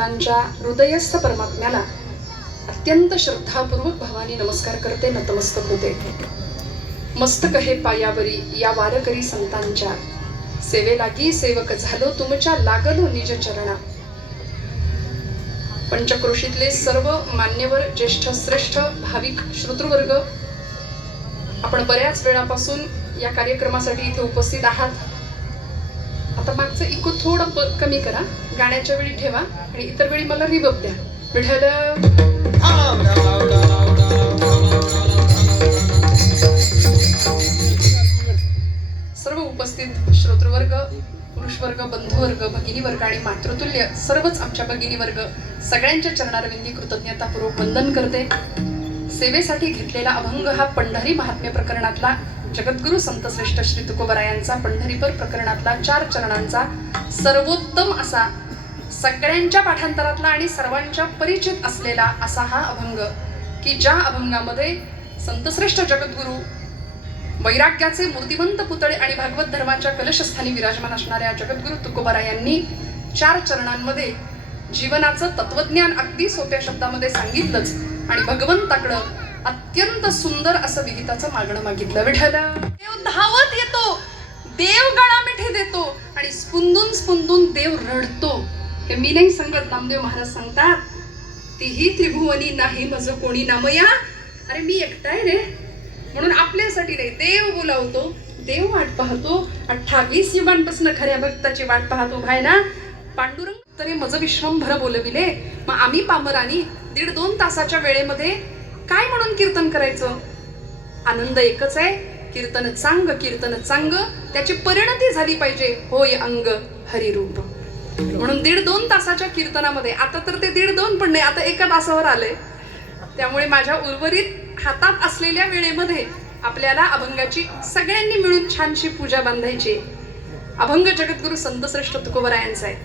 संतांच्या हृदयस्थ परमात्म्याला अत्यंत श्रद्धापूर्वक भावाने नमस्कार करते नतमस्तक होते. मस्तक हे पायावरी या वारकरी संतांच्या सेवेलागी सेवक झालो तुमच्या लागलो निज चरणा. पंचक्रोशीतले सर्व मान्यवर ज्येष्ठ श्रेष्ठ भाविक श्रोतृवर्ग आपण बऱ्याच वेळापासून या कार्यक्रमासाठी इथे उपस्थित आहात. आता मागचं इको थोडं कमी करा. गाण्याच्या वेळी ठेवा आणि इतर वेळी मला रिबप द्या. विठाला सर्व उपस्थित श्रोतृवर्ग पुरुषवर्ग बंधुवर्ग भगिनीवर्ग आणि मातृतुल्य सर्वच आमच्या भगिनीवर्ग सगळ्यांच्या चरणारविंदी कृतज्ञतापूर्वक वंदन करते. सेवेसाठी घेतलेला अभंग हा पंढरी महात्म्य प्रकरणातला जगद्गुरु संतश्रेष्ठ श्री तुकोबरायांचा पंढरीपर प्रकरणातला चार चरणांचा सर्वोत्तम असा सगळ्यांच्या पाठांतरातला आणि सर्वांच्या परिचित असलेला असा हा अभंग की ज्या अभंगामध्ये संतश्रेष्ठ जगद्गुरु वैराग्याचे मूर्तिवंत पुतळे आणि भागवत धर्माच्या कलशस्थानी विराजमान असणाऱ्या जगद्गुरु तुकोबारा यांनी चार चरणांमध्ये जीवनाचं तत्वज्ञान अगदी सोप्या शब्दामध्ये सांगितलंच आणि भगवंताकडं अत्यंत सुंदर असं विहिताचं मागणं मागितलं. विठ्ठला. देव धावत येतो. देव गळा मिठे देतो. आणि स्पुंदून स्पुंदून देव रडतो. हे मी नाही सांगत नामदेव महाराज सांगतात. तीही त्रिभुवनी नाही माझं कोणी नामया. अरे मी एकटाय रे. म्हणून आपल्यासाठी नाही देव बोलावतो. देव वाट पाहतो. अठ्ठावीस युगांपासून खऱ्या भक्ताची वाट पाहतो भाय ना. पांडुरंग तरी माझं विश्वंभर बोलविले. मग आम्ही पामरानी दीड दोन तासाच्या वेळेमध्ये काय म्हणून कीर्तन करायचं? आनंद एकच आहे. कीर्तन चांग कीर्तन चांग. त्याची परिणती झाली पाहिजे. होय अंग हरिरूप. म्हणून दीड दोन तासाच्या कीर्तनामध्ये आता तर ते दीड दोन पण नाही आता एका तासावर आलंय. त्यामुळे माझ्या उर्वरित हातात असलेल्या वेळेमध्ये आपल्याला अभंगाची सगळ्यांनी मिळून छानशी पूजा बांधायची अभंग जगद्गुरु संतश्रेष्ठ तुकोबरायांचा आहे.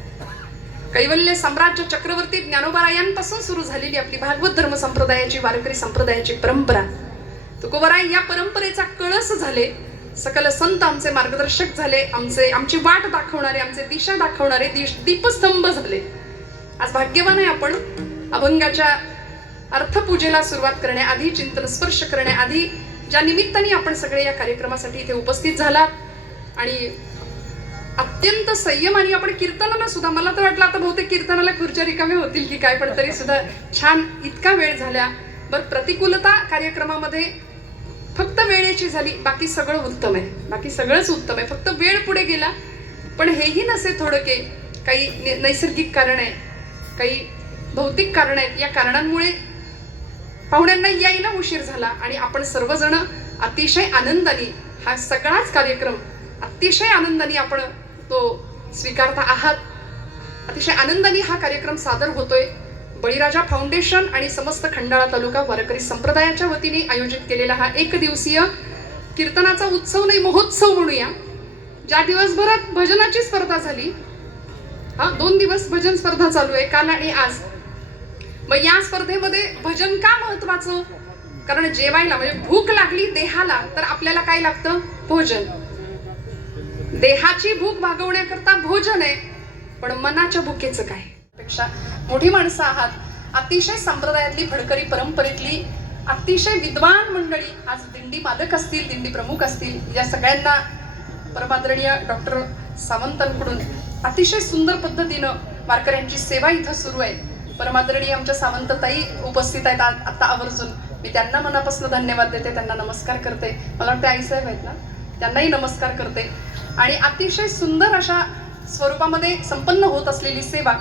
कैवल्य साम्राज्य चक्रवर्ती ज्ञानोबारायांपासून सुरू झालेली आपली भागवत धर्म संप्रदायाची वारकरी संप्रदायाची परंपरा. तुकोबराय या परंपरेचा कळस झाले. सकल संत आमचे मार्गदर्शक झाले. आमचे आमची वाट दाखवणारे आमचे दिशा दाखवणारे दिश- दीपस्तंभ झाले. आज भाग्यवान आहे आपण. अभंगाच्या अर्थपूजेला सुरुवात करण्याआधी चिंतन स्पर्श करण्याआधी ज्या निमित्ताने आपण सगळे या कार्यक्रमासाठी इथे उपस्थित झालात आणि अत्यंत संयम आणि आपण कीर्तनाला सुद्धा मला तर वाटलं आता बहुतेक कीर्तनाला खुर्च्या रिकाम्या होतील की काय पण तरी सुद्धा छान इतका वेळ झाल्या बरं प्रतिकूलता कार्यक्रमामध्ये फक्त वेळेची झाली बाकी सगळं उत्तम आहे. बाकी सगळंच उत्तम आहे. फक्त वेळ पुढे गेला पण हेही नसे थोडके काही नैसर्गिक कारण आहे काही भौतिक कारण आहेत. या कारणांमुळे पाहुण्यांना यायला उशीर झाला आणि आपण सर्वजण अतिशय आनंदाने हा सगळाच कार्यक्रम अतिशय आनंदाने आपण तो स्वीकारता आहात. अतिशय आनंदाने हा कार्यक्रम सादर होतोय. बळीराजा फाउंडेशन आणि समस्त खंडाळा तालुका वारकरी संप्रदायाच्या वतीने आयोजित केलेला हा एक दिवसीय कीर्तनाचा उत्सव नाही महोत्सव म्हणूया. ज्या दिवसभरात भजनाची स्पर्धा झाली हा दोन दिवस भजन स्पर्धा चालू आहे काल आणि आज. मग या स्पर्धेमध्ये भजन का महत्वाचं? कारण जेवायला म्हणजे भूक लागली देहाला तर आपल्याला काय लागतं? भोजन. देहाची भूक भागवण्याकरता भोजन आहे पण मनाच्या भुकेचं काय? पेक्षा मोठी माणसं आहात. अतिशय संप्रदायातली फडकरी परंपरेतली अतिशय विद्वान मंडळी आज दिंडी मालक असतील दिंडी प्रमुख असतील या सगळ्यांना परमादरणीय डॉक्टर सावंतांकडून अतिशय सुंदर पद्धतीनं वारकऱ्यांची सेवा इथं सुरू आहे. परमादरणीय आमच्या सावंतताई उपस्थित आहेत आता आवर्जून. मी त्यांना मनापासून धन्यवाद देते त्यांना नमस्कार करते. मला वाटतं आईसाहेब आहेत ना? त्यांनाही नमस्कार करते. आणि अतिशय सुंदर अशा स्वरूपामध्ये संपन्न होत असलेली सेवा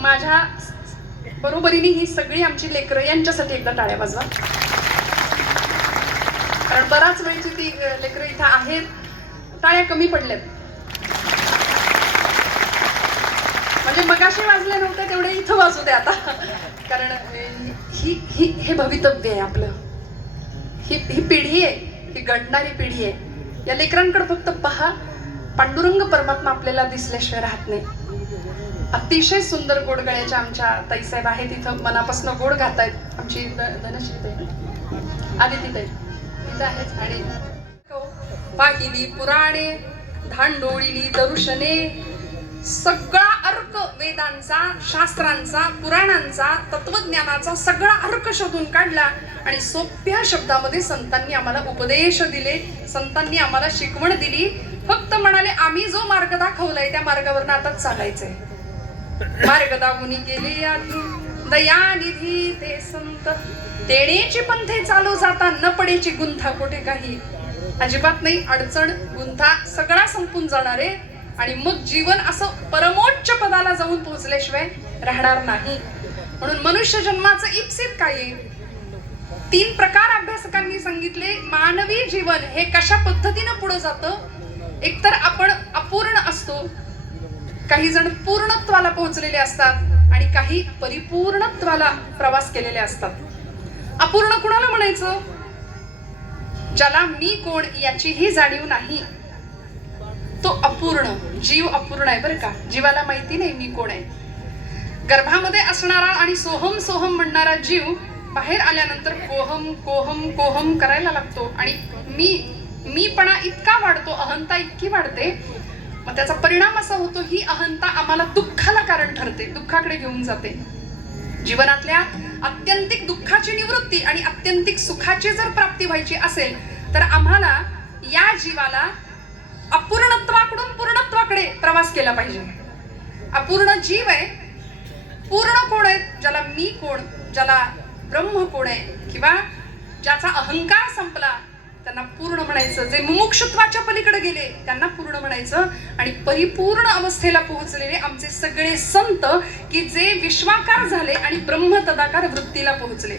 माझ्या बरोबरीने ही सगळी आमची लेकरं यांच्यासाठी एकदा टाळ्या वाजवा. कारण बराच वेळची ती लेकरं इथं आहेत. टाळ्या कमी पडल्यात. म्हणजे मगाशी वाजल्या नव्हत्या तेवढे इथं वाजू दे आता. कारण ही ही हे भवितव्य आहे आपलं. ही ही पिढी आहे ही घडणारी पिढी आहे. या लेकरांकडे फक्त पहा पांडुरंग परमात्मा आपल्याला दिसल्याशिवाय राहत नाही. अतिशय सुंदर गोड गळ्याच्या आमच्या ताईसाहेब आहेत तिथं. मनापासून गोड घातायत आमची धनश्री आदिती ताई तिथं आहेत आणि पाहिली पुराणे धांडोळीली दर्शने सगळा अर्क वेदांचा शास्त्रांचा पुराणांचा तत्वज्ञानाचा सगळा अर्क शोधून काढला आणि सोप्या शब्दामध्ये संतांनी आम्हाला उपदेश दिले. संतांनी आम्हाला शिकवण दिली. फक्त आम्ही जो मार्ग दाखवलाय त्या मार्गावरनं आताच चालायचंय. मार्ग दावुनी गेली दया दयानिधी ते संत. तेणेची पंथे चालू जाता न पडेची गुंथा कुठे काही? अजिबात नाही अडचण गुंथा सगळा संपून जाणार. आहे आणि मग जीवन असं परमोच्च पदाला जाऊन पोहोचल्याशिवाय राहणार नाही. म्हणून मनुष्य जन्माचं इप्सित काय आहे? तीन प्रकार अभ्यासकांनी सांगितले मानवी जीवन हे कशा पद्धतीनं पुढे जातं? एकतर आपण अपूर्ण असतो काही जण पूर्णत्वाला पोहोचलेले असतात आणि काही परिपूर्णत्वाला प्रवास केलेले असतात. अपूर्ण कुणाला म्हणायचं? ज्याला मी कोण याचीही जाणीव नाही. तो अपूर्ण जीव अपूर्ण आहे बरं का. जीवाला माहिती नाही मी कोण आहे. गर्भामध्ये असणारा आणि सोहम सोहम म्हणणारा जीव बाहेर आल्यानंतर कोहम कोहम कोहम करायला लागतो आणि मी मीपणा इतका वाढतो अहंता इतकी वाढते. मग त्याचा परिणाम असा होतो ही अहंता आम्हाला दुःखाला कारण ठरते दुःखाकडे घेऊन जाते. जीवनातल्या अत्यंतिक दुःखाची निवृत्ती आणि अत्यंतिक सुखाची जर प्राप्ती व्हायची असेल तर आम्हाला या जीवाला अपूर्णत्वाकडून पूर्णत्वाकडे प्रवास केला पाहिजे. अपूर्ण जीव आहे पूर्ण कोण आहे ज्याला मी कोण ज्याला ब्रह्म कोण आहे किंवा ज्याचा अहंकार संपला त्यांना पूर्ण म्हणायचं. जे मुमुक्षत्वाच्या पलीकडे गेले त्यांना पूर्ण म्हणायचं. आणि परिपूर्ण अवस्थेला पोहोचलेले आमचे सगळे संत की जे विश्वाकार झाले आणि ब्रह्म तदाकार वृत्तीला पोहोचले.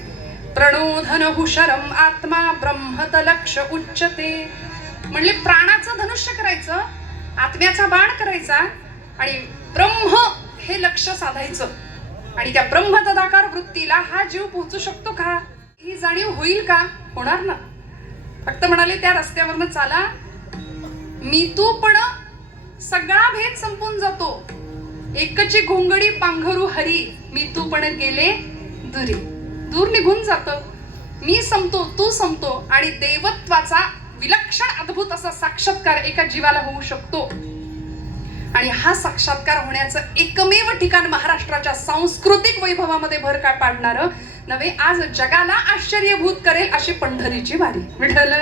प्रणोधन हुशरम आत्मा ब्रह्मत लक्ष उच्चते. म्हणले प्राणाचं धनुष्य करायचं आत्म्याचा बाण करायचा आणि ब्रह्म हे लक्ष साधायचं. आणि त्या ब्रह्म तदाकार वृत्तीला हा जीव पोहोचू शकतो का? ही जाणीव होईल का? होणार ना. फक्त म्हणाले त्या रस्त्यावरनं चाला. मी तू पण सगळा भेद संपून जातो. एकची घोंगडी पांघरू हरी मी तू पण गेले दुरी. दूर निघून जात. मी संपतो तू संपतो आणि देवत्वाचा विलक्षण अद्भुत असा साक्षात्कार एका जीवाला होऊ शकतो. आणि हा साक्षात्कार होण्याचं एकमेव ठिकाण महाराष्ट्राच्या सांस्कृतिक वैभवामध्ये भर काय पाडणार नव्हे आज जगाला आश्चर्यभूत करेल अशी पंढरीची वारी. विठल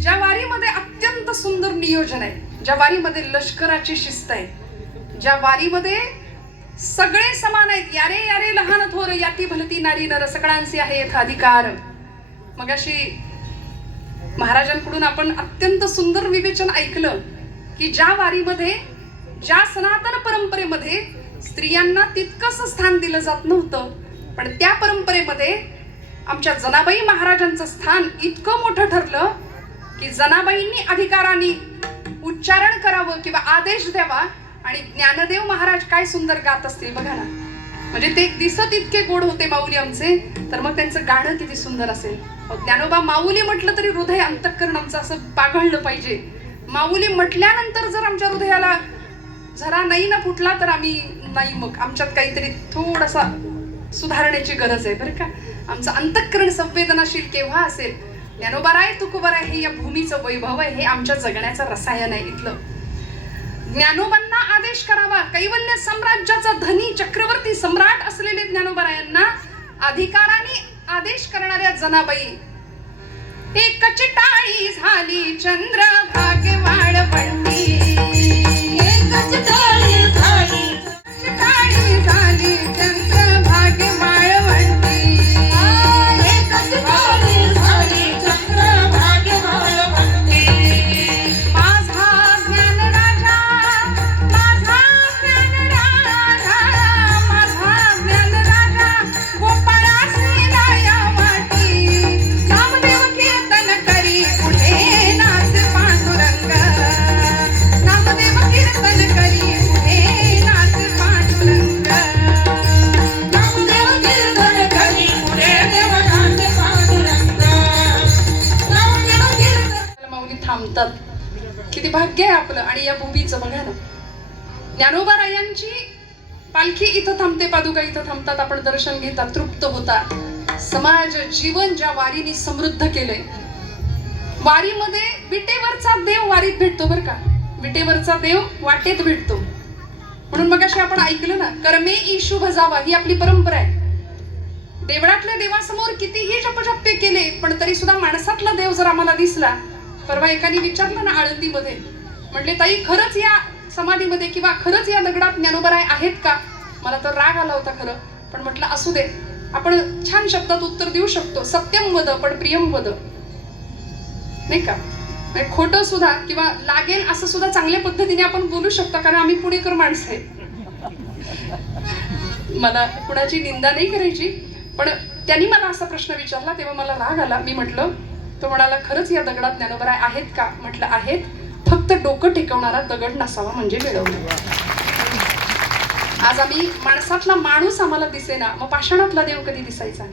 ज्या वारीमध्ये अत्यंत सुंदर नियोजन आहे ज्या वारीमध्ये लष्कराची शिस्त आहे ज्या वारीमध्ये सगळे समान आहेत यारे यारे लहान थोर याती भलती नारी नर सगळ्यांचे आहेत अधिकार. मग अशी महाराजांकडून आपण अत्यंत सुंदर विवेचन ऐकलं की ज्या वारीमध्ये ज्या सनातन परंपरेमध्ये स्त्रियांना तितकंसं स्थान दिलं जात नव्हतं पण त्या परंपरेमध्ये आमच्या जनाबाई महाराजांचं स्थान इतकं मोठं ठरलं की जनाबाईंनी अधिकाराने उच्चारण करावं किंवा आदेश द्यावा आणि ज्ञानदेव महाराज काय सुंदर गात असतील बघा ना. म्हणजे ते दिसत इतके गोड होते माऊली आमचे तर मग त्यांचं गाणं किती सुंदर असेल. ज्ञानोबा माऊली म्हटलं तरी हृदय अंतःकरण आमचं असं पाघळलं पाहिजे. माऊली म्हटल्यानंतर जर आमच्या हृदयाला झरा नाही ना फुटला तर आम्ही नाही मग. आमच्यात काहीतरी थोडासा सुधारण्याची गरज आहे बरं का? आमचं अंतःकरण संवेदनाशील केव्हा असेल? ज्ञानोबाराय तुकोबाराय हे या भूमीचं वैभव आहे हे आमच्या जगण्याचं रसायन आहे इथलं. ज्ञानोबांना आदेश करावा. कैवल्य साम्राज्याचा धनी चक्रवर्ती सम्राट असलेले ज्ञानोबरायांना अधिकाराने आदेश करणाऱ्या जनाबाई. एक चिटाळी झाली चंद्र भाग्यवाड पण पादुका इथं थांबतात आपण दर्शन घेतात तृप्त होता समाज जीवन ज्या वारीने समृद्ध केले वारीमध्ये विटेवरचा देव वारीत भेटतो बरं का. विटेवरचा देव वाटेत भेटतो. म्हणून मग आपण ऐकलं ना कर्मे ईशू भजावा ही आपली परंपरा आहे. देवळातल्या देवासमोर कितीही जपजप्पे केले पण तरी सुद्धा माणसातला देव जर आम्हाला दिसला परवा एकाने विचारलं ना आळंदीमध्ये म्हणले ताई खरंच या समाधीमध्ये किंवा खरंच या दगडात ज्ञानोबराय आहेत का? मला तर राग आला होता खरं. पण म्हटलं असू दे. आपण छान शब्दात उत्तर देऊ शकतो. सत्यम वद पण प्रियम वद. नाही का? म्हणजे खोटं सुद्धा किंवा लागेल असं सुद्धा चांगल्या पद्धतीने आपण बोलू शकतो कारण आम्ही पुणेकर माणसं आहे मला कुणाची निंदा नाही करायची पण त्यांनी मला असा प्रश्न विचारला तेव्हा मला राग आला. मी म्हटलं तो म्हणाला खरंच या दगडात ज्ञानोबराय आहेत का? म्हटलं आहेत. फक्त डोकं टेकवणारा दगड नसावा म्हणजे मिळवलं आज आम्ही माणसातला माणूस आम्हाला दिसेना मग पाषाणातला देव कधी दिसायचा?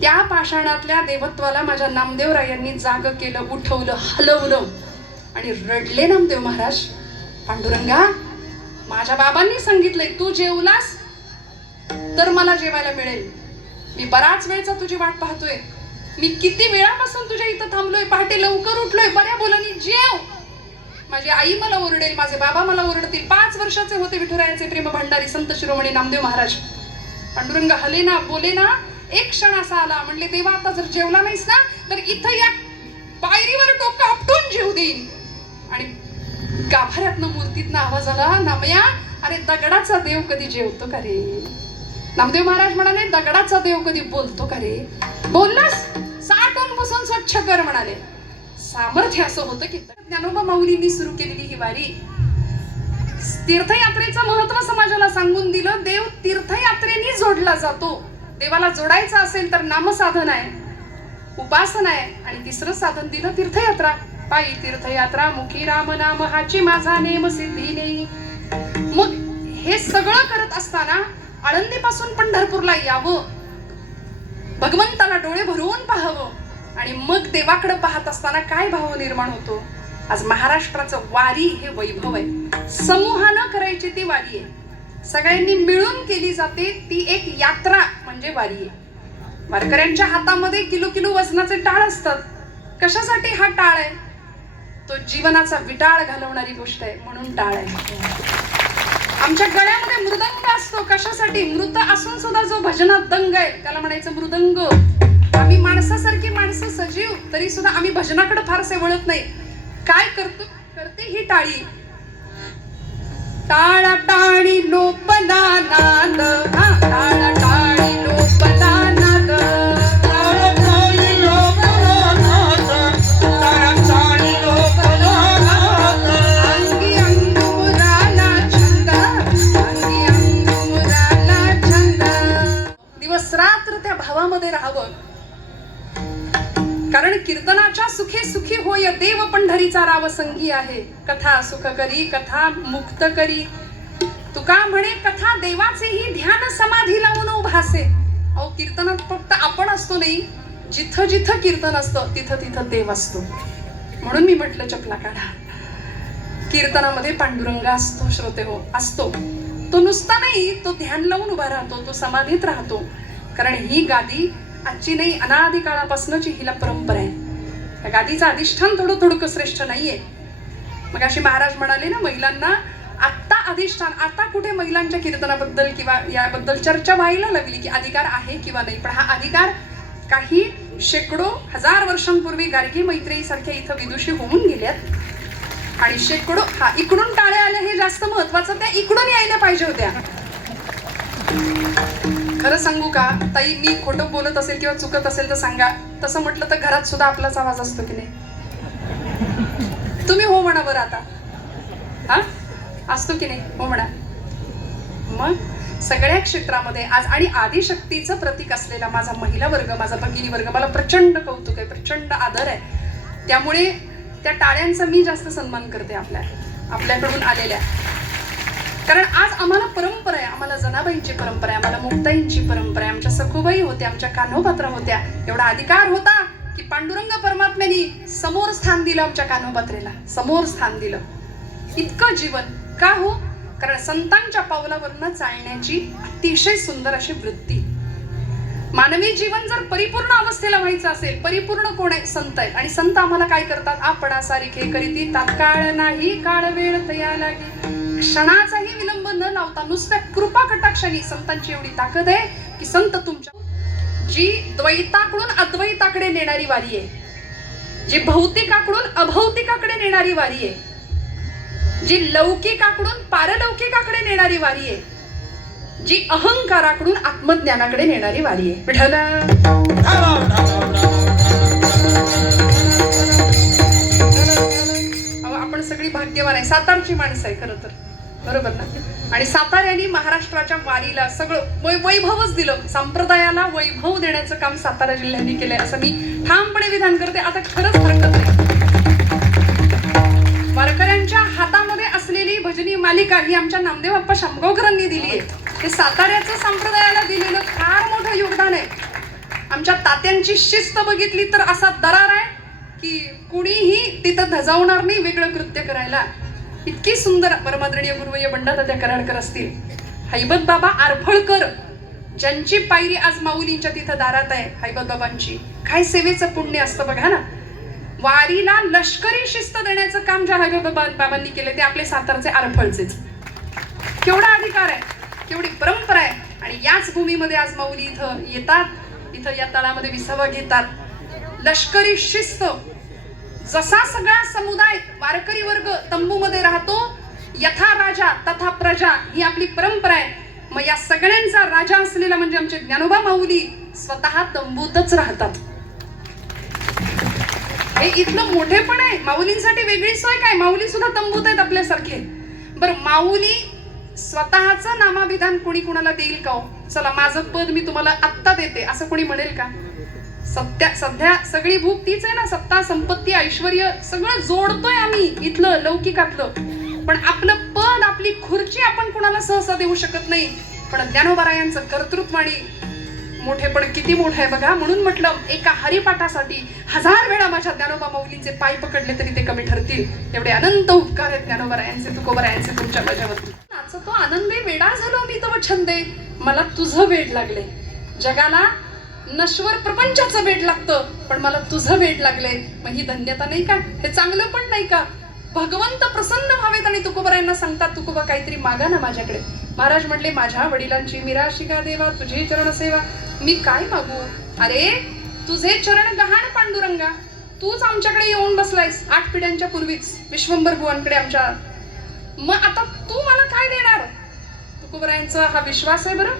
त्या पाषाणातल्या देवत्वाला माझ्या नामदेवरायांनी जाग केलं उठवलं हलवलं. आणि रडले नामदेव महाराज पांडुरंगा माझ्या बाबांनी सांगितलंय तू जेवलास तर मला जेवायला मिळेल. मी बराच वेळचा तुझी वाट पाहतोय. मी किती वेळापासून तुझ्या इथं थांबलोय पहाटे लवकर उठलोय बऱ्या बोलानी जेव. माझी आई मला ओरडेल माझे बाबा मला ओरडतील. पाच वर्षाचे होते विठुरायांचे प्रेम भंडारी संत शिरोमणी नामदेव महाराज. पांडुरंग हले ना बोले ना एक क्षण असा आला म्हणले देवा आता जर जेवला नाहीस ना तर इथं या पायरीवर टोक आपटून जेव देईन. आणि गाभाऱ्यातनं मूर्तीतनं आवाज आला नामया अरे दगडाचा देव कधी जेवतो का रे? नामदेव महाराज म्हणाले दगडाचा देव कधी बोलतो का रे? बोललास? साठून बसून स्वच्छ कर म्हणाले. सामर्थ्य असं होतं की ज्ञानोबा माऊलींनी सुरू केलेली ही वारी तीर्थयात्रेचं महत्त्व समाजाला सांगून दिलं देव तीर्थयात्रेनी जोडला जातो. देवाला जोडायचं असेल तर नामसाधन आहे उपासना आहे आणि तिसरं साधन दिलं तीर्थयात्रा. पायी तीर्थयात्रा मुखी राम नाम हाची माझा नेम सिद्धी नेई. मग हे सगळं करत असताना आळंदीपासून पंढरपूरला यावं. भगवंताला डोळे भरून पाहावं. आणि मग देवाकडे पाहत असताना काय भाव निर्माण होतो? आज महाराष्ट्राचं वारी हे वैभव आहे. समूहानं करायची ती वारी आहे. सगळ्यांनी मिळून केली जाते ती एक यात्रा म्हणजे वारी आहे. वारकऱ्यांच्या हातामध्ये किलो किलो वजनाचे टाळ असतात. कशासाठी हा टाळ आहे? तो जीवनाचा विटाळ घालवणारी गोष्ट आहे म्हणून टाळ आहे. आमच्या गळ्यामध्ये मृदंग असतो. कशासाठी? मृत असून सुद्धा जो भजनात दंग आहे त्याला म्हणायचं मृदंग. आम्ही माणसासारखी माणसं सजीव तरी सुद्धा आम्ही भजनाकडे फारसे वळत नाही. काय करतो? करते ही टाळी. टाळा टाळी लोपना नाद हा टाळा देव राव संगी आहे. कथा सुख करी कथा मुक्त करी. तुका म्हणे कथा देवाचेही ध्यान समाधी लावून उभासे अहो कीर्तनात फक्त आपण असतो नाही जिथं जिथं कीर्तन असतं तिथं तिथं देव असतो. म्हणून मी म्हटलं चपला काढा. कीर्तनामध्ये पांडुरंग असतो श्रोते हो असतो. तो नुसता नाही तो ध्यान लावून उभा राहतो तो समाधीत राहतो. कारण ही गादी आजची नाही अनादी काळापासूनची हिला परंपरा आहे. त्या गादीचं अधिष्ठान थोडं थोडं श्रेष्ठ नाहीये. मग अशी महाराज म्हणाले ना महिलांना आत्ता अधिष्ठान आता कुठे महिलांच्या कीर्तनाबद्दल किंवा याबद्दल चर्चा व्हायला लागली की अधिकार आहे किंवा नाही? पण हा अधिकार काही शेकडो हजार वर्षांपूर्वी गार्गी मैत्रेयी सारख्या इथं विदुषी होऊन गेल्यात. आणि शेकडो हा इकडून टाळ्या आल्या हे जास्त महत्वाचं त्या इकडून यायला पाहिजे होत्या. खरं सांगू का? ताई मी खोटं बोलत असेल किंवा चुकत असेल तर सांगा. तसं म्हटलं तर घरात सुद्धा आपलाच आवाज असतो की नाही? तुम्ही हो म्हणा बरं आता. हा? असतो की नाही? हो म्हणा. मग सगळ्या क्षेत्रामध्ये आज आणि आदिशक्तीचं प्रतीक असलेला माझा महिला वर्ग माझा भगिनी वर्ग मला प्रचंड कौतुक आहे प्रचंड आदर आहे. त्यामुळे त्या टाळ्यांचा मी जास्त सन्मान करते आपल्या आपल्याकडून आलेल्या. कारण आज आम्हाला परंपरा आहे. आम्हाला जनाबाईंची परंपरा आहे आम्हाला मुक्ताईंची परंपरा आहे. आमच्या सखुबाई होत्या आमच्या कान्होपात्रा होत्या. एवढा अधिकार होता की पांडुरंग परमात्म्यानी समोर स्थान दिलं आमच्या कान्होपात्रेला. समोर स्थान दिलं. इतकं जीवन. का हो? कारण संतांच्या पावलावरनं चालण्याची अतिशय सुंदर अशी वृत्ती. मानवी जीवन जर परिपूर्ण अवस्थेला व्हायचं असेल परिपूर्ण कोण आहे? संत आहे. आणि संत आम्हाला काय करतात? आपणा सारिखे करीती तात्काळ नाही काळ वेळ तया लागे क्षणाचाही विलंब न लावता नुसत्या कृपा कटाक्षाने संतांची एवढी ताकद आहे की संत तुमच्या जी द्वैताकडून अद्वैताकडे नेणारी वारी आहे जी भौतिकाकडून अभौतिकाकडे नेणारी वारी आहे जी लौकिकाकडून पारलौकिकाकडे नेणारी वारी आहे जी अहंकाराकडून आत्मज्ञानाकडे नेणारी वारी आहे. विठ्ठला! आपण सगळी भाग्यवान आहे. सातारची माणसं आहे खरं तर. बरोबर ना? आणि साताऱ्याने महाराष्ट्राच्या वारीला सगळं वै वैभवच दिलं. संप्रदायाला वैभव देण्याचं काम सातारा जिल्ह्याने केलंय असं मी ठामपणे विधान करते. आता खरंच हरकत नाही. वारकऱ्यांच्या हातामध्ये असलेली भजनी मालिका ही आमच्या नामदेव अप्पा शामगावकरांनी दिली आहे. हे साताऱ्याचं संप्रदायाला दिलेलं फार मोठं योगदान आहे. आमच्या तात्यांची शिस्त बघितली तर असा दरार आहे की कुणीही तिथं धजावणार नाही वेगळं कृत्य करायला. इतकी सुंदर परमादरणीय गुरुवय म्हणजे बंडातात्या कराडकर असतील. हैबत बाबा आरफळकर ज्यांची पायरी आज माऊलींच्या तिथं दारात आहे हैबत बाबांची. काय सेवेचं पुण्य असतं बघा ना. वारीला लष्करी शिस्त देण्याचं काम ज्या हैबत बाबा बाबांनी केले ते आपले सातारचे आरफळचेच. केवढा अधिकार आहे केवढी परंपरा आहे. आणि याच भूमीमध्ये आज माऊली इथं येतात इथं या तळामध्ये विसावा घेतात. लष्करी शिस्त जसा सगळा समुदाय वारकरी वर्ग तंबूमध्ये राहतो यथा राजा तथा प्रजा ही आपली परंपरा आहे. मग या सगळ्यांचा राजा असलेला म्हणजे आमचे ज्ञानोबा माऊली स्वतः तंबूतच राहतात. हे इथलं मोठेपण आहे. माऊलींसाठी वेगळी सोय काय? माऊली सुद्धा तंबूत आहेत आपल्यासारखे. बरं माऊली स्वतःचं नामाभिधान कोणी कुणाला देईल का हो? चला माझं पद मी तुम्हाला आत्ता देते. असं कोणी म्हणेल का? सत्या सध्या सगळी भूक तीच आहे ना. सत्ता संपत्ती ऐश्वर सगळं जोडतोय आम्ही इथलं लौकिकातलं. पण आपलं पद आपली खुर्ची आपण कुणाला सहसा देऊ शकत नाही. पण ज्ञानोबारायांचं कर्तृत्व आणि मोठेपण किती मोठं आहे बघा. म्हणून म्हटलं एका हरिपाठासाठी हजार वेळा माझ्या ज्ञानोबा माऊलींचे पाय पकडले तरी ते कमी ठरतील. एवढे अनंत उपकार आहेत ज्ञानोबारायांचे तुकोबारायांचे तुमच्या माझ्यावरती. नाचा तो आनंदे वेडा झालो मी तो छंदे. मला तुझं वेड लागले. जगाला नश्वर प्रपंचाचं वेड लागतं. पण मला तुझं वेड लागले मग ही धन्यता नाही का? हे चांगलं पण नाही का? भगवंत प्रसन्न व्हावेत आणि तुकोबरायांना सांगतात तुकोबा काहीतरी मागा ना माझ्याकडे. महाराज म्हटले माझ्या वडिलांची मिराशिका देवा? तुझी चरण सेवा मी काय मागू? अरे तुझे चरण गहाण पांडुरंगा. तूच आमच्याकडे येऊन बसलायस आठ पिढ्यांच्या पूर्वीच. विश्वंभर भुवांकडे आमच्या मग आता तू मला काय देणार? तुकोबरायांचा हा विश्वास आहे बरं.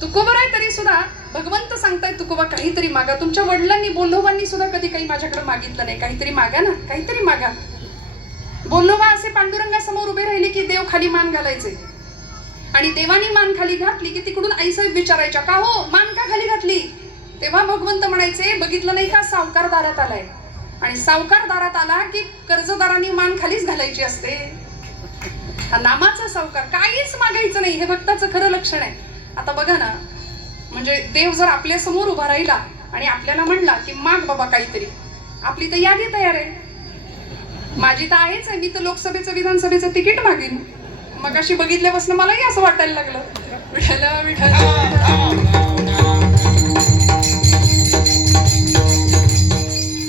तुकोबराय आहे तरी सुद्धा भगवंत सांगताय तुकोबा काहीतरी मागा. तुमच्या वडिलांनी बोल्लोबांनी सुद्धा कधी काही माझ्याकडे मागितलं नाही. काहीतरी मागा ना काहीतरी मागा. बोल्लोबा असे पांडुरंगासमोर उभे राहिले की देव खाली मान घालायचे. आणि देवानी मान खाली घातली की तिकडून आईसाहेब विचारायच्या का हो मान का खाली घातली? तेव्हा भगवंत म्हणायचे बघितलं नाही का सावकार दारात आलाय. आणि सावकार दारात आला की कर्जदारांनी मान खालीच घालायची असते. हा नामाचा सावकार काहीच मागायचं नाही. हे भक्ताचं खरं लक्षण आहे. आता बघा ना म्हणजे देव जर आपल्यासमोर उभा राहिला आणि आपल्याला म्हणला की माग बाबा काहीतरी. आपली तर यादी तयार आहे. माझी तर आहेच आहे. मी तर लोकसभेचं विधानसभेचं तिकीट मागेन. मग अशी बघितल्यापासून मलाही असं वाटायला लागलं. विठ्ठल विठ्ठल.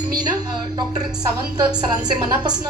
मी ना डॉक्टर सावंत सरांचे मनापासून